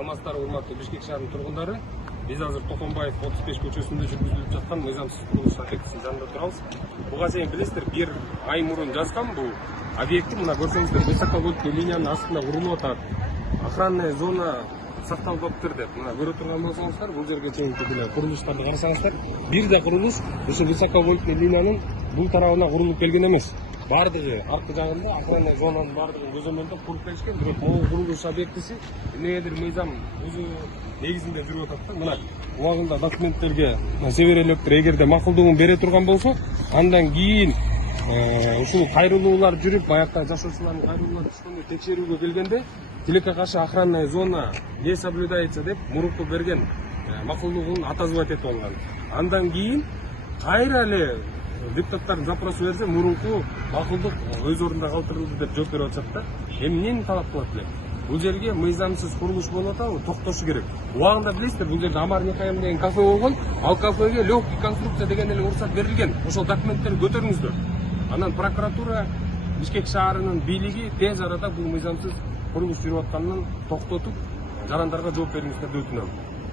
Алмастар, урматтуу Бишкек шаарынын тургундары. Биз азыр Токонбаев 35 көчөсүндө жүргүзүлүп жаткан мыйзамсыз курулуш объектисинин жанында турабыз. Буга чейин билесиздер, бир ай мурун жазгам бул объекти. Мына көрсөңүздөр, высоковольтный линиянын астында курулуп атат. Охранная зона сакталып атыптыр деп. Мына көрө турган болсоңуздар, бул жерге чейинки курулуштарды карасаңыздар, бир да курулуш ушу высоковольтный линиянын бул тарабына курулуп келген эмес. Бардыгы аркы жагында охранная зонанын бардыгын көзөмөлдөп куруп келишкен. Бирок могу курулуш объектиси эмнегедир мыйзам бузуу негизинде жүрүп атат да. Мына убагында документтерге Север Электр эгерде макулдугун бере турган болсо, андан кийин ушул кайрылуулар жүрүп, баягы жашоочулардын кайрылуулар түшкөндө текшерүүгө келгенде тилекке каршы охранная зона не соблюдается деп мурунку берген макулдугун отозвать этип алган. Андан кийин кайра эле депутаттардын запросу берсе, мурунку макулдук өз ордунда калтырылды деп жооп берип атышат да. Эмнени талап кылат эле? Бул жерге мыйзамсыз курулуш болуп атабы, токтошу керек. Убагында билесиздер, бул жерде Амар Никаем деген кафе болгон. Ал кафеге легкий конструкция деген эле уруксат берилген. Ошол документтерди көтөрүңүздөр. Анан прокуратура, Бишкек шаарынын бийлиги тез арада бул мыйзамсыз курулуш жүрүп атканын токтотуп, жарандарга жооп бериңиздер деп өтүнөм.